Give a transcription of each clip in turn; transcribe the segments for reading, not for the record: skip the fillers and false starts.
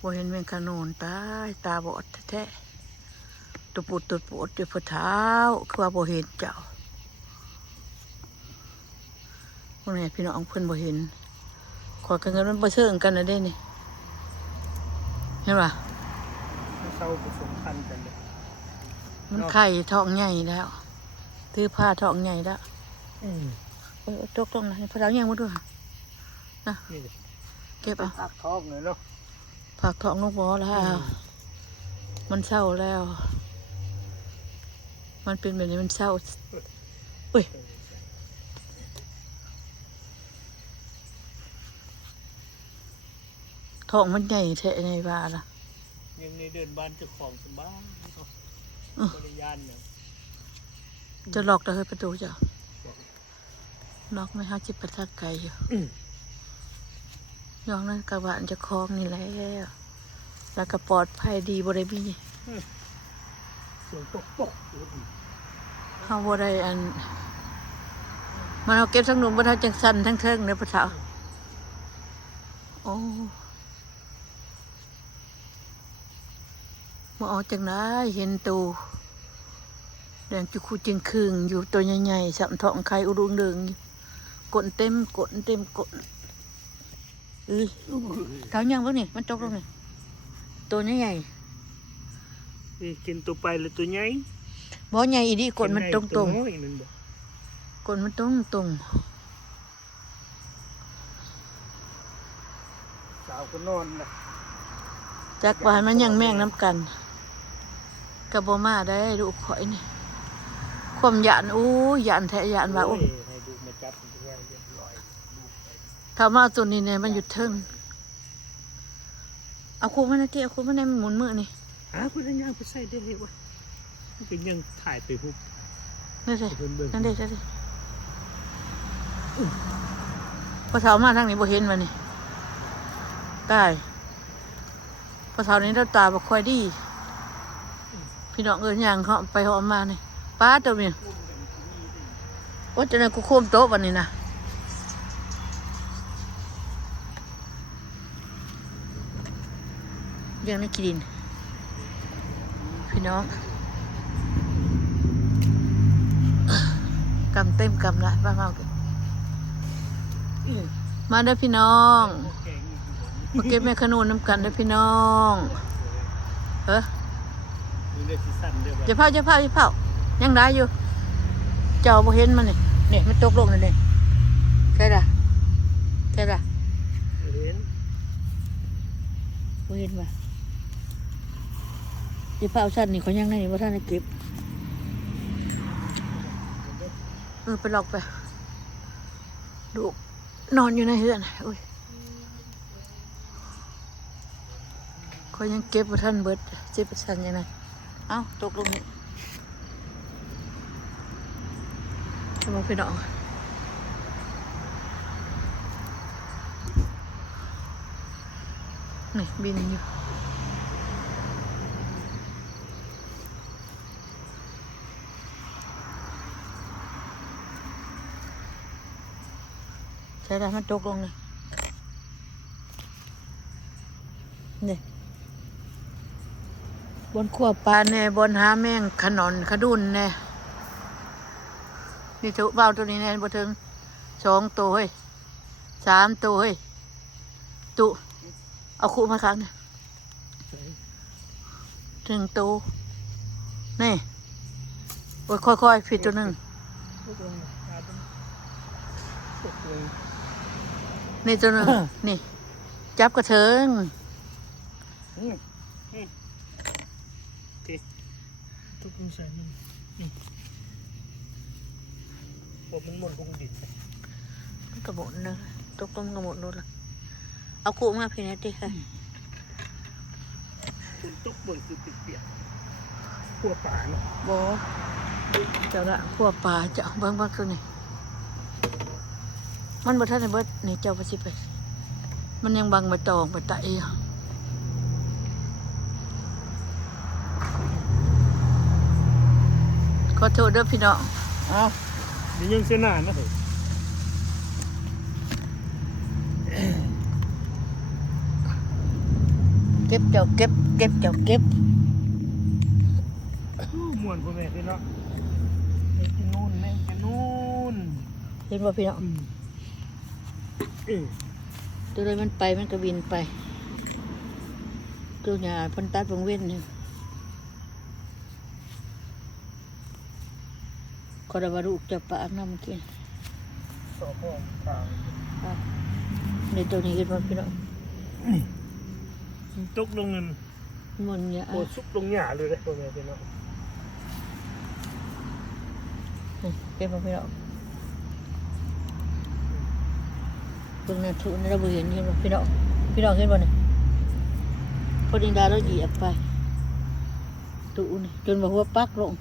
บ่เห็นแมงขนูนตายตาบอดแท้ๆตัวปูดอยู่ฝ่าเท้าคือว่าบ่เห็นเจ้าพวกนี้พี่น้องเพิ่นบ่เห็นขอกันเงินมันบ่เชิงกันนะเด้นี่เห็นป่ะ เศร้าผสมพันธุ์กันเลย มันไข่ท้องใหญ่แล้วถือผ้าท้องใหญ่แล้วตกตรงนะพระเรายังมาด้วยนะ นี่ เก็บเอา ตักท้องเลยเนาะ ผักท้องลูกบอแล้วมันเศร้าแล้ว มันเป็นแบบนี้มันเศร้าอุ้ยท้องมันใหญ่แท้ในบ้านล่ะ ยังในเดินบ้านเจ้าของสบายบริยานเนี่ย จะล็อกได้ประตูจ้ะล็อกไม่ให้จิตประทัดไกลอยู่ยองนั้นกระบะจะคล้องนี่แหละแล้วก็ปลอดภัยดีบริบี เสียงปก เฮาบริอันมันเอาเก็บทั้งหนุ่มบนเท้าจังสันทั้งเทิงเนื้อปะเท้าโอ้มาออกจากไหนเห็นตูแดงจุคูจึงคืงอยู่ตัวใหญ่ๆสัมทองไข่อุดงเดิงกดเต็มกดเท้ายังบ้างนี่มันตกลงนี่ตัวใหญ่ นี่กินตัวไปเลยตัวใหญ่ บ่ใหญ่อีดีกดมันตรง ๆ กดมันตรง สาวก็นอนนะ จากบ้านมันยังแม่งน้ำกันกับบ่มาได้ลูกข่อยนี่ความหยานหยานแท้หยานว่า ให้ดูมาจับมันแค่เรียบร้อย ถ้ามาตัวนี้เนี่ยมันหยุดเทิงเอาคู่มันนะที่เอาคู่มันในมันหมุนมือนี่ คุณยังไปใส่ได้เลยวะเป็นยังถ่ายไปปุ๊บ นี่สิ เพิ่นเบิ่ง นั่นดิพอเท้ามาทางนี้บ่เห็นมันนี่ตายพอเท้านี้เราตาบ่ค่อยดีพี่น้องย่างเขาไปเขามานี่ป้าตัวนี้ว่าจะนั่นกูโค้มโต๊ะวันนี้นะเรื่องนี้กินพี่น้องกำเต็มกำละบ้าเมากันมาเด้อพี่น้องมาเก็บแม่ขนุนน้ำกันเด้อพี่น้องอย่าเผายังได้อยู่เจ้าบ่เห็นมันนี่มันตกลงนี่ใช่ละบ่เห็นมาอย่าเผาสั้นนี่เขายังไงว่าท่านได้เก็บไปหลอกไปดูนอนอยู่ในเฮือนอุ้ยเขายังเก็บว่าท่านเบิดเจ็บประชันยังไงเอ้าตกลงนี่ทำไมไปนอนนี่บินอยู่ใช่แล้วมันตกลงเลยนี่บนขั้วปลาแน่บนหาแมงขนอนขดุนแน่นี่ถูกเบาตัวนี้แน่บ่ถึง2 ตัวเฮ้ย3 ตัวเฮ้ยตุเอาคู่มาครั้งนี่1 ตัวนี่โอ้ยค่อยๆผิดตัวหนึ่งนี่ตัวหนึ่งนี่จับกระเทิงทุกคนใส่นี่ผมมันหมดลงดิน มันกระโดดเลยตกต้มกระโดดนู่นละเอาคู่มาพี่นัทดิค่ะ คุณตกเบิกคือเปียกๆขัวป่าเนาะ บอเจ้าละขั้วปลาเจ้าเบิ้งตัวนี้มันบ่ทันได้เบิดนี่เจ้าไปสิไปมันยังบังใบตองใบตะเอียขอโทษเด้อพี่น้อง นี่ยังเส้นหน้านะเหรอ เก็บเจ้าเก็บเก็บเจ้าเก็บ ม่วนพ่อแม่พี่น้องแม่งจะนู่นแม่งจะนู่น เห็นบ่พี่น้อง เออ ตัวใดมันไปมันก็บินไปตัวหญ้าเพิ่นตัดวงเว้นนี่ขอได้ว่าลูกจะปากน้ำกิน สอบพ่อข่าว ในตัวนี้เห็นบ่พี่น้อง ตกลงเงิน มันเนี่ย โคตรซุกลงหญ้าเลยพ่อแม่พี่น้อง เก็บบ่พี่น้องเบิ่งนั่นทุนเราบ่เห็นบ่พี่น้องพี่น้องเห็นบ่นี่พอดินดาเราเหยียบไปตุนี่จนว่าหัวปักลง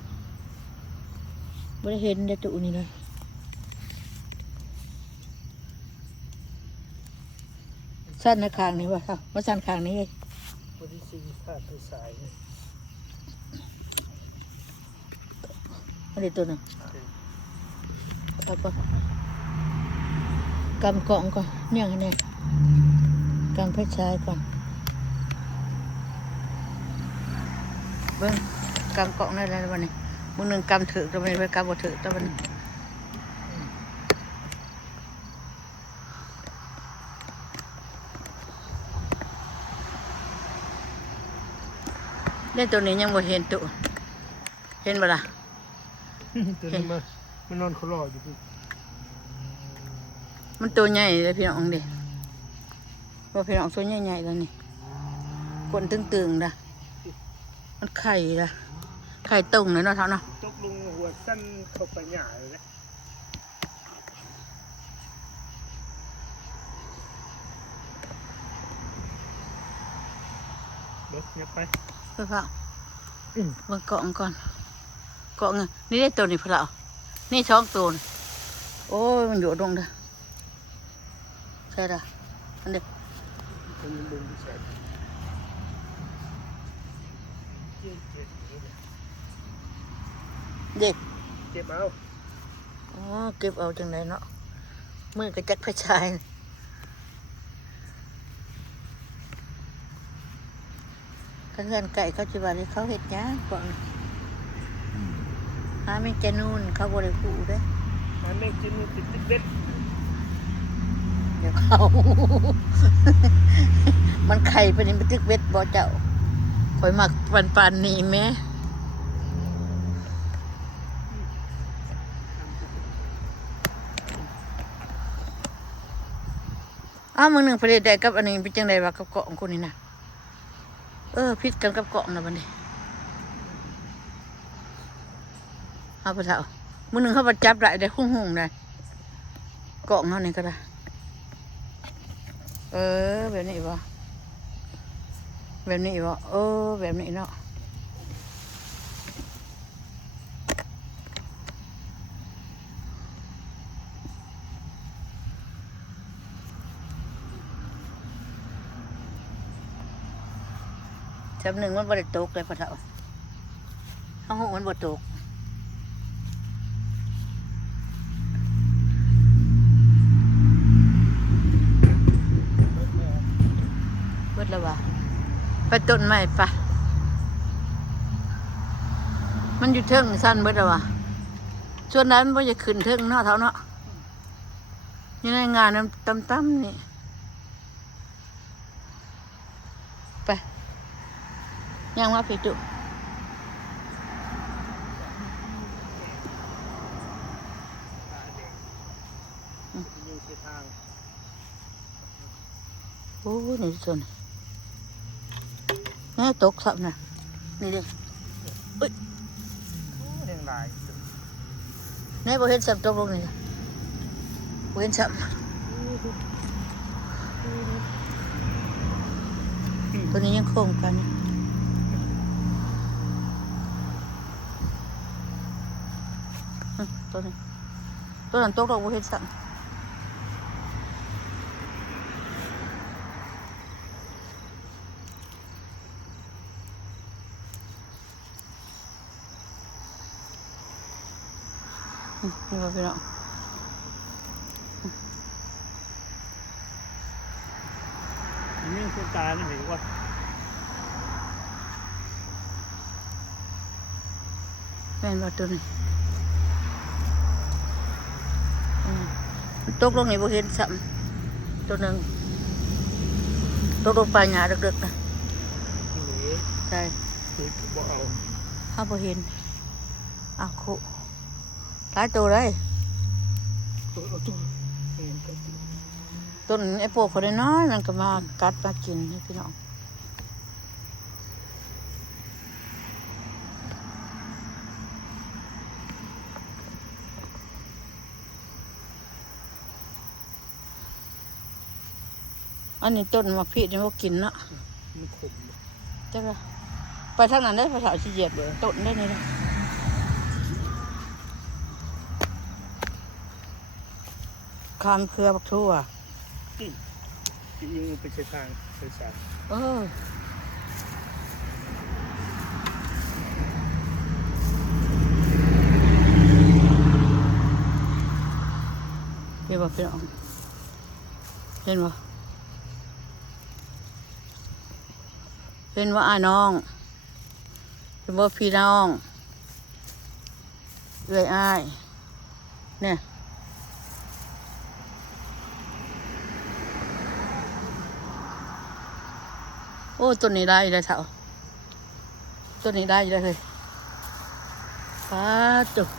บ่ได้เห็นได้ตุนี่เลยสั้นในข้างนี้ว่าครับมาสั้นข้างนี้เลย วันที่สี่ขาดไปสายเนี่ย อันนี้ตัวนึงเอาก่อนกำกล่องก่อนเนี่ยไงเนี่ยกำเพชรชายก่อนเบิ้งกำกล่องได้แล้ววันนี้มึงหนึ่งกำถือตัวนี้ไปกำบ่ถือตัวนี้เล่นตัวนี้ยังบ่เห็นตัวเห็นบ่ล่ะ ตัวนี้มันนอนเขารออยู่พี่ มันตัวใหญ่เลยพี่น้องดิว่าพี่น้องตัวใหญ่ๆแล้วนี่คนตึงๆนะมันไข่ละไข่ตุ่งเลยเนาะเท่าเนาะ ตกลงหัวสั้นเข้าไปหญ้าเลยนะเบิกยับไป เพื่อเปล่าเบิ่งเกาะก่อนเกาะไงนี่ได้ตัวนี่พะเรานี่ช่องตัวนี่โอ้ยมันอยู่ตรงเด้อใช่ละอันเด็ก มันดึงที่แสนเจ็บเจ็บ เด็ก เจ็บเอา อ๋อเก็บเอาจังไหนเนาะมือกระจักพระชายกันเงินไก่เขาจิบาที่เขาเห็ดหยังก่อนหาไม่จะนู่นเขาบริกูเด้อ อันนี้จิ้มติดเด็ด เดี๋ยวเขา มันไข่ไปนี่มันตึกเบ็ดบ่เจ้าคอยมักปันนี่แม่อ้าวมึงหนึ่งประเดี๋ยวใดกับอันนี้เป็นจังไดวะกับเกาะของคนนี้นะพิษกันกับเกาะนะบัดนี้เอาไปเถอะมึงหนึ่งเขาประจับได้ได้หุ่งๆได้เกาะเขานี่ก็ได้แบบนี้วะแบบนี้วะแบบนี้เนาะจำหนึ่งมันบริตกเลยพะเถอะเขาหูมันบริตกเบิดแล้ววะไปต้นไม้ปะมันอยู่เทิงสั้นเบิดแล้ววะส่วนนั้นมันจะขึ้นเทิงเนาะเท่าเนาะนี่ในงานมันตั้มๆนี่ไปย่างมาพี่จุ อยู่ที่ทาง โอ้นี่ส่วนนี่ตกสับนะนี่ดิ เรื่องลาย นี่บ่เห็นสับตกลงนี่บ่เห็นสับตัวนี้ยังโค้งกันตัวนี้ตัวนั้นตกเราบ่เห็นสับนี่ว่าพี่น้อง นี่คือตานี่หรือว่า แม่นบ่ตัวนี้มันตกลงนี่บ่เห็นซ้ำตัวหนึงตกลงปลายหญ้าดึกๆนะ นี่ ใช่ คือบ่เอา เฮาบ่เห็นอ้าวคุหลายตัวเลย เอาตัวเห็นก็ตัว ต้นไอ้พวกคนน้อยๆมันก็มากัดมากินให้พี่น้องอันนี้ต้นมะพร้าวนี่บ่กินเนาะ มันขม จังได๋ไปทางนั้นได้ภาษาสิเหยียบเลยต้นได้นี่นะคามเครือบักทั่ว ที่ยิงไปใช้ทางใช้สาร เออเห็นบ่พี่น้องเห็นบ่เห็นว่าอ้ายน้องเห็นว่าพี่น้องเอื้อยอ้ายเนี่ยโอ้ต้นนี้ได้อยู่เลยเถอะต้นนี้ได้อยู่เลยป้าจุก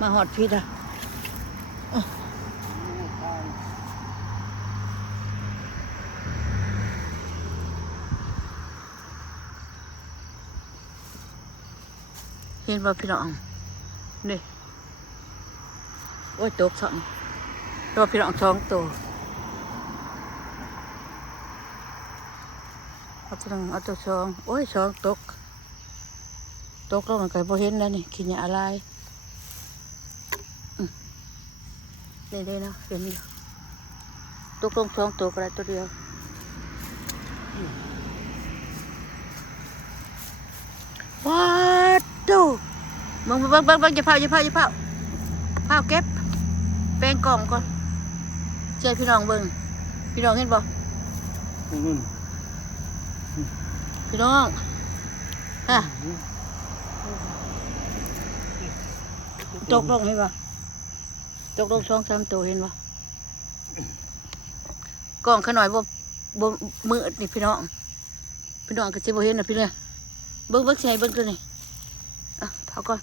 มาหอดพี่อ่ะเห็นบ่พี่น้องนี่โอ้ยตกสองตัวพี่น้องสองตัวเอาตัวหนึ่งเอาตัวสองโอ้ยสองตกลงมันก็บ่เห็นแล้วนี่ขี้หญ้าอะไรนี่ได้นะเห็นอยู่ตกลงสองตัวก็ได้ตัวเดียวว้าดูมึงเบิ่งอย่าเผาเผาเก็บแป้งกล่องก่อนเจ้าพี่น้องเบิ่งพี่น้องเห็นบ่ นู่น พี่น้องฮะตกลงเห็นบ่ตกลงสองสามตัวเห็นบ่กล่องขน่อยบ่มืดนี่พี่น้องก็สิบ่เห็นน่ะพี่เนี่ยเบิ่งใส่เบิ่งตัวนี้อ่ะเผาก่อน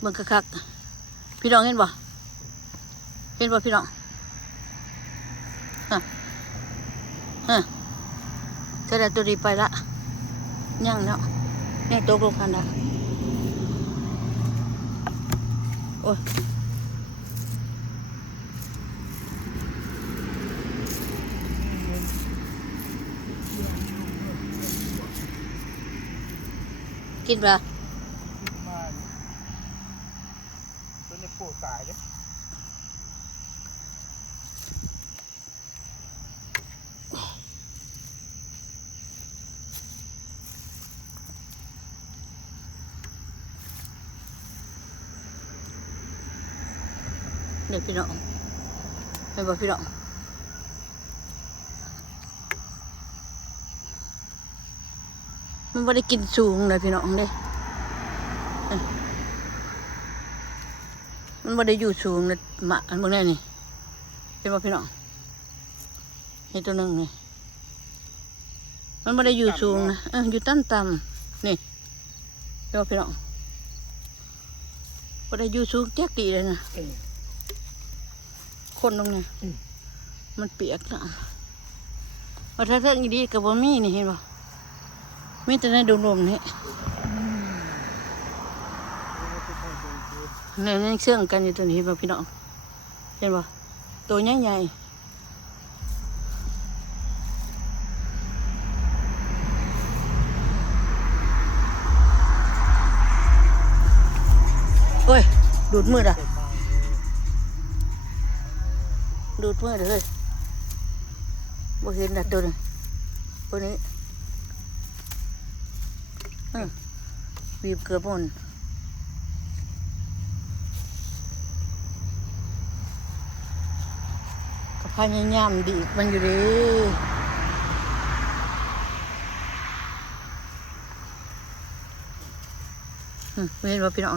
เบิ่งคักๆพี่น้องเห็นบ่พี่น้องฮะเสร็จแล้วตัวนี้ไปละยังเนาะยังตกลงกันละโอ้ยกินปะ มาตัวนี้ปูตายเด้ เดี๋ยวพี่น้องไปบอกพี่น้องมันไม่ได้กินสูงเลยพี่น้องเด้มันไม่ได้อยู่สูงเลยหมาอันพวกนี้นี่เป็นบอกพี่น้องนี่ตัวหนึ่งนี่มันไม่ได้อยู่สูงนะอยู่ต่ำนี่เป็นบอกพี่น้องไม่ได้อยู่สูงแจ๊กดีเลยนะคนตรงนี้มันเปียกนะว่าถ้าเรื่องดีกับบ่มีนี่เห็นบ่มีแต่ในดงๆนี่เนี่ยยังเชื่องกันอยู่ตัวนี้เห็นบ่พี่น้องเห็นบ่ตัวใหญ่ๆโอ้ยดูดมืดอ่ะดูดมืดเลยบ่เห็นนะตัวนี้บีบเกือบหมดก็พยายามดีบมันอยู่ดี ไม่เห็นว่าพี่น้อง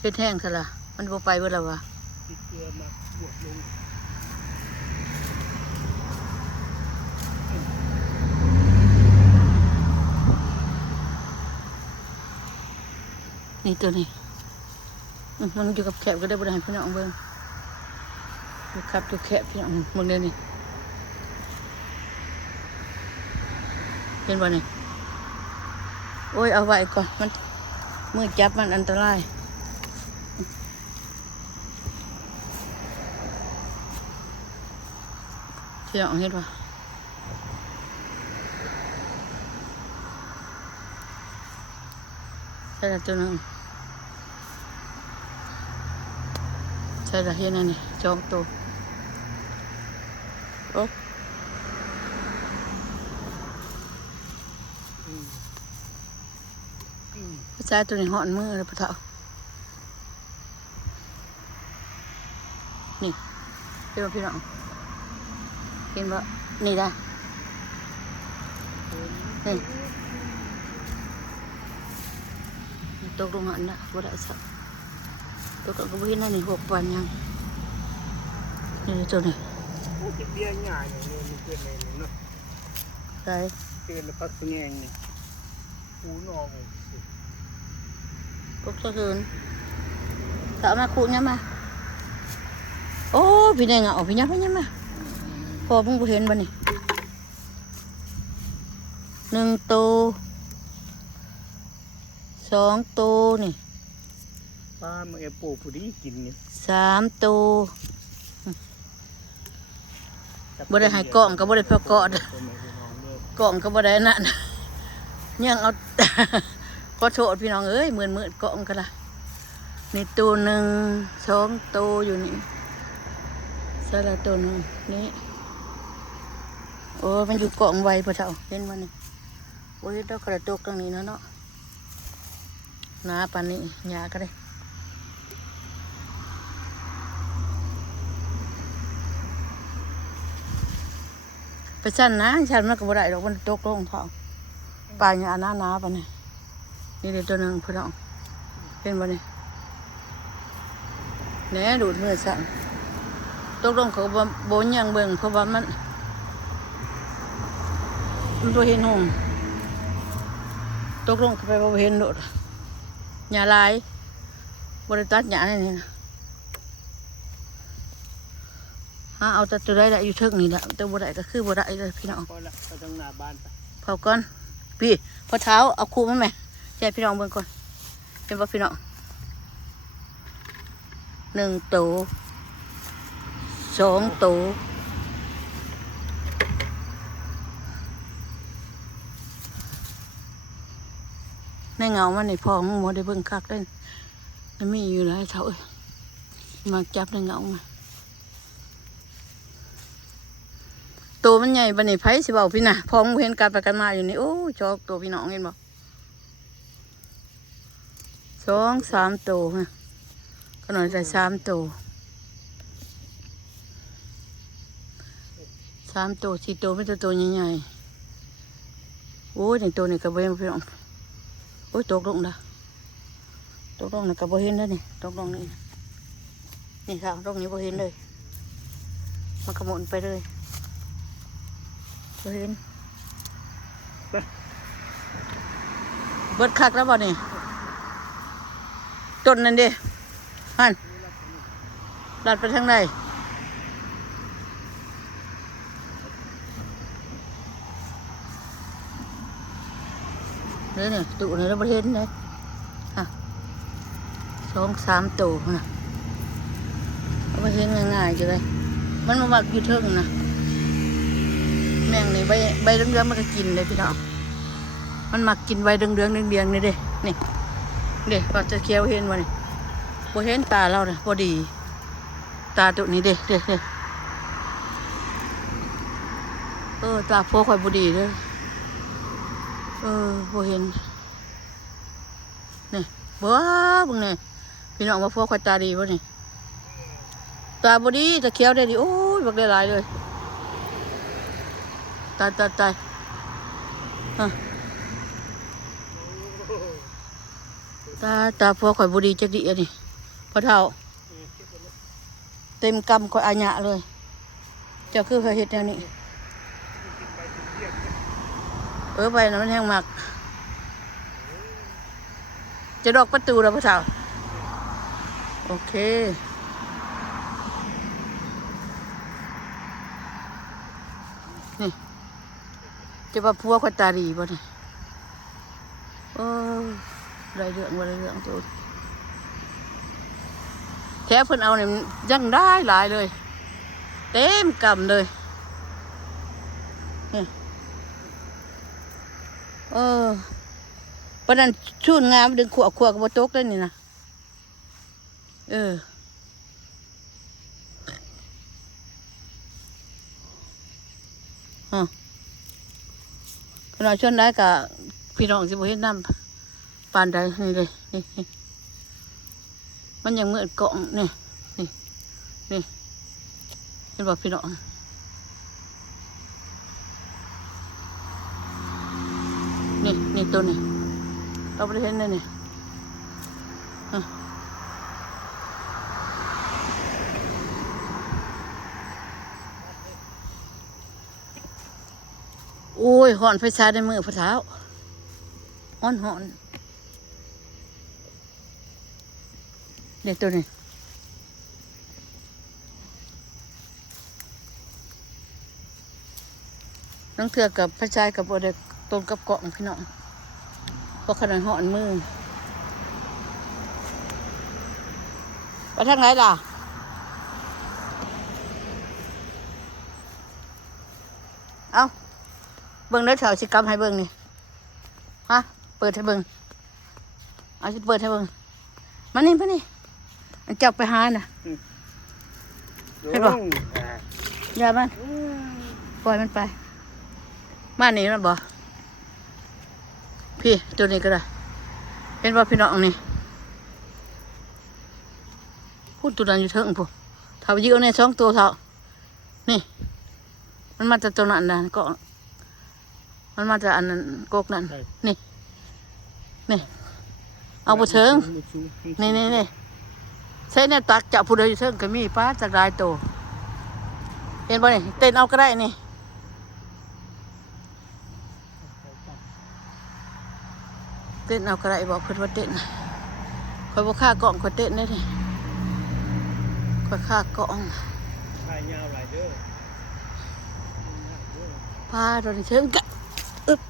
เฮ็ดแห้งซะละมันบ่ไปเบิดแล้ววะ ติดเกลือมาบวกลง นี่ตัวนี้มันอยู่กับแคบก็ได้บ่ได้ให้พี่น้องเบิ่งอยู่กับอยู่แคบพี่น้องเบิ่งเด้อนี่เห็นบ่นี่โอ้ยเอาไว้ก่อนมันมือจับมันอันตรายพี่น้องเห็นบ่ใช่ละตัวนึงใช่ละเห็นอันนี้จองตัวโอ้ผู้ชายตัวนี้หอนมือเลยปะเถานี่เห็นบ่พี่น้องเห็นบ่นี่ได้นี่ตกลงหันนะบ่ได้สักตกลงก็บ่เห็นนั่นนี่6 วันยังนี่ตัวนี้ โอ้ติดเบี้ยง่ายอย่างนี้มันเกิดอะไรเนาะ ใช่ เกิดแล้วพักแงงนี่หูนอกเลย ตกสะเทือนสาวมาคูเนี่ยมาโอ้พี่แดงอ่ะพี่ยักษ์พี่ยักษ์มาพอมึงบ่เห็นบ่นี่1 ตัว 2 ตัวนี่ ป้ามาแอบปลูกผู้ดีกินนี่ 3 ตัวบ่ได้ให้เกาะก็บ่ได้พอเกาะเกาะก็บ่ได้นั่นยังเอา ขอโทษพี่น้องเอ้ยมืดเกาะกันละนี่ตัว1 2 ตัวอยู่นี่สาระตัวนึงนี่โอ้มันอยู่เกาะไว้พอเท่าเห็นมันนี่โอ้ยดอกกระตกตรงนี้เนาะหนาปานนี้หญ้าก็ได้ไปชั้นนะชั้นมันก็บ่ได้ดอกมันตกลงเท่าปลาหญ้าหนาปานนี้นี่เดี๋ยวตัวนึงพี่น้องเห็นบ่นี่แหน่ดูดมือสั่นตกลงเขาบ่ยังเบิ่งเพราะว่ามันบ่เห็นหงตกลงเข้าไปบ่เห็นโดดหญ้าลายบ่ได้ตัดหญ้านี่นะหาเอาแต่ตัวได้อยู่เทิงนี่แหละแต่บ่ได้ก็คือบ่ได้เลยพี่น้อง พอละไปทางหน้าบ้านไป เผาก่อนพี่พอเท้าเอาคู่มาแม่ยายพี่น้องเบิ่งก่อนเป็นบ่พี่น้อง1 ตัว 2 ตัวในเงามันนี่พอมึงบ่ได้เบิ่งคักเด้มันมีอยู่หลายเท่าเอ้ยมาจับในเงามาตัวมันใหญ่บัดนี้ไผสิเว้าพี่น่ะพอมึงเห็นกันไปกันมาอยู่นี่โอ้จอกตัวพี่น้องเห็นบ่2 3 ตัวฮะก็หน่อยแต่3 ตัว3 ตัว4 ตัวไม่ตัวใหญ่ๆโอ้ยนี่ตัวนี้ก็บ่เห็นพี่น้องโอ้ยตกลงละตกลงนี่ก็บ่เห็นแล้วนี่ตกลงนี่นี่ค่ะตรงนี้บ่เห็นเลยมันขมุนไปเลยบ่เห็นเบิดคักแล้วบ่นี่ต้นนั่นเด้ฮั่นลัดไปทางใดนี่ตุนี่เราบ่เห็นเลยฮะ2 3 ตัวนะเราบ่เห็นง่ายๆจังเลยมันมาบักอยู่เทิงนะแมงนี่ใบเรืองๆมันก็กินเลยพี่น้องมันมักกินใบเรืองๆเดียงๆนี่เด้นี่เด้พอจะเคี้ยวเห็นบ่นี่บ่เห็นตาเราน่ะบ่ดีตาตัวนี้เด้ตาโฟข่อยบ่ดีเด้อบ่เห็นนี่บ้าบึงนี่พี่น้องว่าพวกข่อยตาดีบ่นี่ตาบ่ดีตาเขียวได้ดีโอ้ยบักได้หลายเลยตายฮะ ตาพวกข่อยบุดีจักดีอันนี้พอเท่า เก็บไปเลย เต็มกำข่อยอาญะเลยเจ้าคือเขาเฮ็ดแนวนี้ กินไปถึงเที่ยงเนี่ย ไปนะมันแห้งมากจะดอกประตูแล้วพอเท่าโอเคนี่จะว่าพัวข่อยตาดีบ่นี่โอ้ได้เรื่องบ่ได้เรื่องตัวแค่เพิ่นเอาเนี่ยยังได้หลายเลยเต็มกำเลยนี่ปานนั้นชูนงามดึงขวกก็บ่ตกเลยนี่นะขนาดชนได้กับพี่น้องสิบ่เห็นน้ำปานใดนี่เลยนี่มันยังมืดเกาะนี่เห็นบ่พี่น้องนี่ตัวนี้เราไม่ได้เห็นเลยนี่โอ้ยหอนไฟฉายในมือพระเท้าหอนนี่ตัวนี้น้องเถื่อกับพระชายกับโบเด็กตรงกับเกาะพี่น้องเพราะขนาดหอนมือไปทางไหนล่ะเอาเบิ่งได้แถวสิกรรมให้เบิ่งนี่ฮะเปิดให้เบิ่งเอาสิเปิดให้เบิ่งมานี่มันจับไปหาน่ะให้บ่อย่ามันปล่อยมันไปมานี่นะบ่พี่ตัวนี้ก็ได้เห็นว่าพี่น้องนี่พูดตัวนั้นอยู่เทิงพวกเท่ายืดเนี่ย2 ตัวเท่านี่มันมาจากตัวนั้นนะก็มันมาจากอันนั้นกกนั่นนี่เอาไปเทิงนี่ใช้เนี่ยตักจับผู้ใดอยู่เทิงก็มีป้าจากลายโตเห็นบ่นี่เต้นเอาก็ได้นี่เต้นเอาก็ได้บอกเพิ่นว่าเต้นคอยบ่ฆ่ากล่องคอยเต้นได้นี่คอยฆ่ากล่อง ขายยาวหลายเด้อ พาโดนเชิงกะอึบ